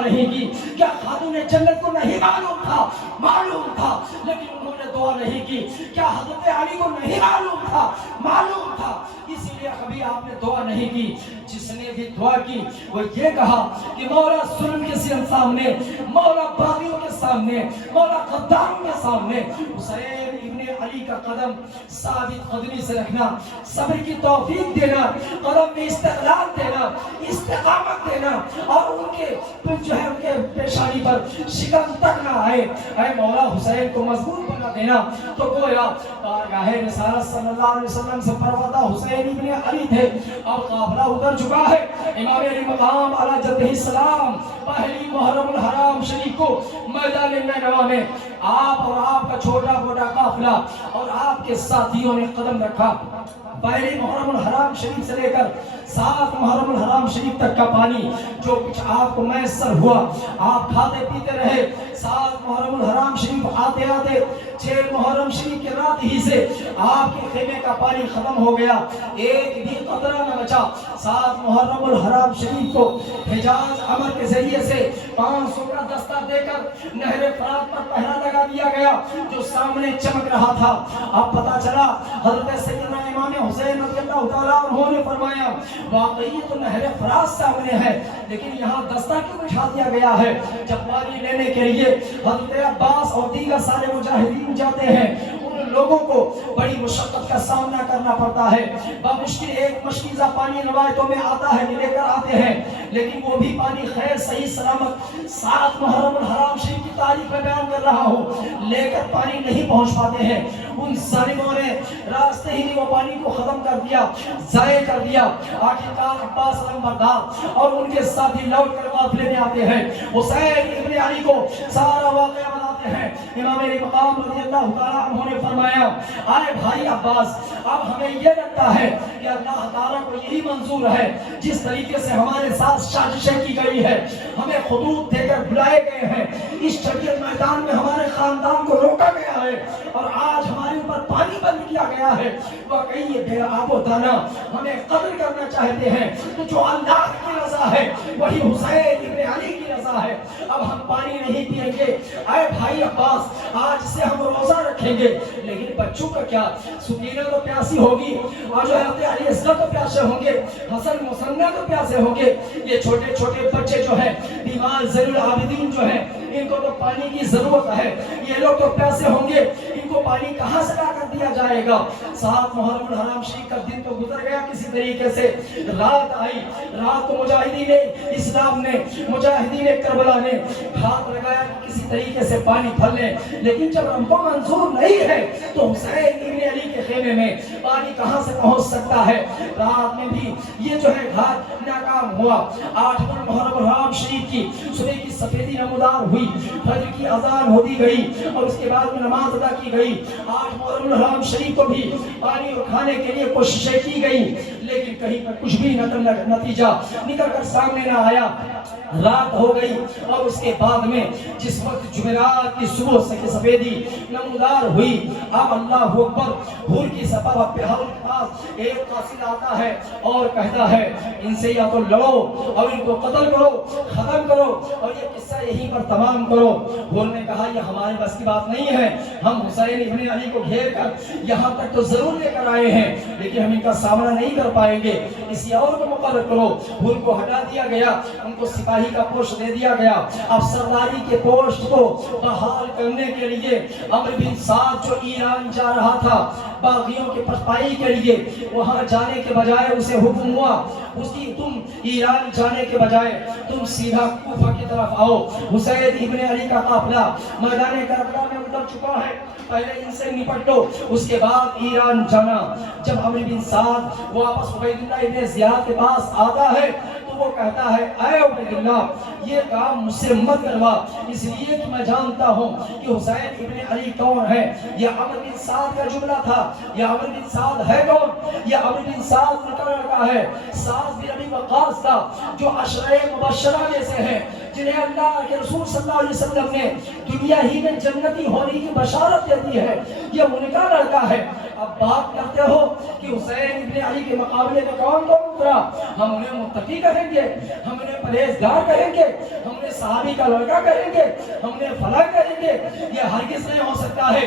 نہیں کی. کیا خاتون جنت کو نہیں معلوم تھا؟ معلوم تھا، لیکن انہوں نے دعا نہیں کی. کیا حضرت علی کو نہیں معلوم تھا؟ معلوم تھا، اسی لیے کبھی آپ نے دعا نہیں کی. جس نے بھی دعا کی وہ یہ کہا کہ مولا ظلم کے سامنے، مولا باغیوں کے سامنے، مولا غداروں کے سامنے حسین ابن علی کا قدم ثابت قدمی سے رکھنا، صبر کی توفیق دینا، قدم میں استقلال دینا، استقامت دینا، اور ان کے جو ہے ان کے پیشانی پر شکن تک نہ آئے. اے مولا حسین کو مضبوط بنا دینا. تو گویا بارگاہ رسالت صلی اللہ علیہ وسلم سے پروردہ حسین ابن علی تھے. اب قافلہ ادھر چکا ہے. امام علی مقام علی جدہ السلام پہلی محرم الحرام شریف کو میدان نینوا میں آپ اور آپ کا چھوٹا موٹا قافلہ اور آپ کے ساتھیوں نے قدم رکھا. پہلی محرم الحرام شریف سے لے کر 7 محرم الحرام شریف تک کا پانی جو کچھ آپ کو میسر ہوا آپ کھاتے پیتے رہے. 7 محرم الحرام شریف آتے آتے 6 محرم شریف کے رات ہی سے آپ کے خیمے کا پانی ختم ہو گیا، ایک بھی قطرہ نہ بچا. 7 محرم الحرام شریف کو حجاز امر کے ذریعے سے 500 کا دستہ دے کر نہر فرات پر پہرا لگا دیا گیا جو سامنے چمک رہا تھا. اب پتا چلا حضرت سیدنا امام حسین رضی اللہ تعالیٰ عنہ نے فرمایا واقعی یہ تو نہر فرات سامنے ہے، لیکن یہاں دستہ کیوں بچھا دیا گیا ہے؟ جب پانی لینے کے لیے حضرت عباس اور دیگر سارے مجاہدین جاتے ہیں، ان لوگوں کو بڑی مشقت کا سامنا کرنا پڑتا ہے. بمشکل ایک مشکیزہ پانی روایتوں میں آتا ہے لے کر آتے ہیں، لیکن وہ بھی پانی خیر صحیح سلامت 7 محرم الحرام شریف کی تاریخ میں بیان کر رہا ہوں لے کر پانی نہیں پہنچ پاتے ہیں. ان ظالموں نے راستے ہی وہ پانی کو ختم کر دیا، ضائع کر دیا. آخرکار عباس علمبردار اور ان کے ساتھی لوٹ کر قافلے میں آتے ہیں. حسین ابن علی کو سارا واقعہ بتاتے ہیں. امام علی مقام رضی اللہ تعالیٰ عنہ نے فرمایا آئے بھائی عباس، اب ہمیں یہ لگتا ہے کہ اللہ تعالیٰ کو یہی منظور ہے جس طریقے سے ہمارے ساتھ سازشیں کی گئی ہے، ہمیں خطوط دے کر بلائے گئے ہیں، اس جنگی میدان میں ہمارے خاندان کو روکا گیا ہے اور آج ہمارے اوپر پانی بند کیا گیا ہے. واقعی یہ بے آب و دانا ہمیں قتل کرنا چاہتے ہیں، تو جو اللہ کی رضا ہے وہی حسین ابن علی کی رضا ہے. اب ہم پانی نہیں پیئیں گے. اے بھائی عباس، آج سے ہم روزہ رکھیں گے، لیکن بچوں کا کیا؟ سکینہ تو پیاسی ہوگی اور جو حضرت علی اصغر تو پیاسے ہوں گے، حسن مثنیٰ تو پیاسے ہوں گے. یہ چھوٹے چھوٹے بچے جو ہیں بیمار ذل العابدین جو ہیں ان کو تو پانی کی ضرورت ہے، یہ لوگ تو پیاسے ہوں گے، ان کو پانی کہاں سے لا کر دیا جائے گا؟ 7 محرم الحرام شریف کا دن تو گزر گیا کسی طریقے سے. رات آئی، رات کو مجاہدین اسلام نے، مجاہدین کربلا نے ہاتھ لگایا کہ کسی طریقے سے پانی بھر لیں، لیکن جب ہم کو منظور نہیں ہے تو حسین ابن علی کے خیمے میں پانی کہاں سے پہنچ سکتا ہے؟ رات میں بھی یہ جو ہے گھاٹ ناکام ہوا. 8 محرم الحرام شریف کی صبح کی سفیدی نمودار ہوئی، فجر کی اذان ہو دی گئی اور اس کے بعد میں نماز ادا کی گئی. 8 محرم الحرام شریف کو بھی پانی اور کھانے کے لیے کوششیں کی گئی، لیکن کہیں پر کچھ بھی نتیجہ نکل کر سامنے نہ آیا. رات ہو گئی اور اس کے بعد میں جس وقت جمعرات کی صبح سے سفیدی نمودار ہوئی، اب اللہ اکبر، حور کی سفر پہ حور کے پاس ایک قاصد آتا ہے اور کہتا ہے ان سے یا تو لڑو اور ان کو قتل کرو، ختم کرو اور یہ قصہ یہیں پر تمام کرو. حور نے کہا یہ ہمارے بس کی بات نہیں ہے، ہم حسین ابن علی کو گھیر کر یہاں تک تو ضرور لے کر آئے ہیں، لیکن ہم ان کا سامنا نہیں کر پائیں گے، کسی اور کو مقرر کرو. حور کو ہٹا دیا گیا، ان کو سپاہی کا پوسٹ دے دیا گیا. اب سرداری کے پوسٹ کو بحال کرنے کے لیے عمرو بن سعد جو ایران جا رہا تھا باغیوں کے پسپائی کے لیے، وہاں جانے کے بجائے اسے حکم ہوا اس کی تم ایران جانے کے بجائے تم سیدھا کوفہ کی طرف آؤ. حسین ابن علی کا قافلہ میدان کربلا میں اتر چکا ہے، پہلے ان سے نپٹ لو، اس کے بعد ایران جانا. جب عمرو بن سعد واپس عبید اللہ ابن زیاد کے پاس آتا ہے تو وہ کہتا ہے اے عبید اللہ یہ کام مجھ سے مت کروا، اس لیے کہ میں جانتا ہوں کہ حسین ابن علی کون ہے. یہ عمرو بن سعد کا جملہ تھا. یہ عمرو بن سعد ہے کون؟ یہ عمرو بن سعد کا لڑکا ہے، سعد بن ابی وقاص کا جو عشرہ مبشرہ میں سے ہے. جنہیں اللہ کے رسول صلی اللہ علیہ وسلم نے دنیا ہی میں جنتی ہونے کی بشارت دے دی ہے، یہ ان کا لڑکا ہے۔ اب بات کرتے ہو کہ حسین ابن علی کے مقابلے میں کون اترا، ہم انہیں متقی کہیں گے، ہم انہیں پرہیزگار کہیں گے، ہم انہیں صحابی کا لڑکا کہیں گے، ہم انہیں فلاں کہیں گے، یہ ہرگز نہیں ہو سکتا ہے۔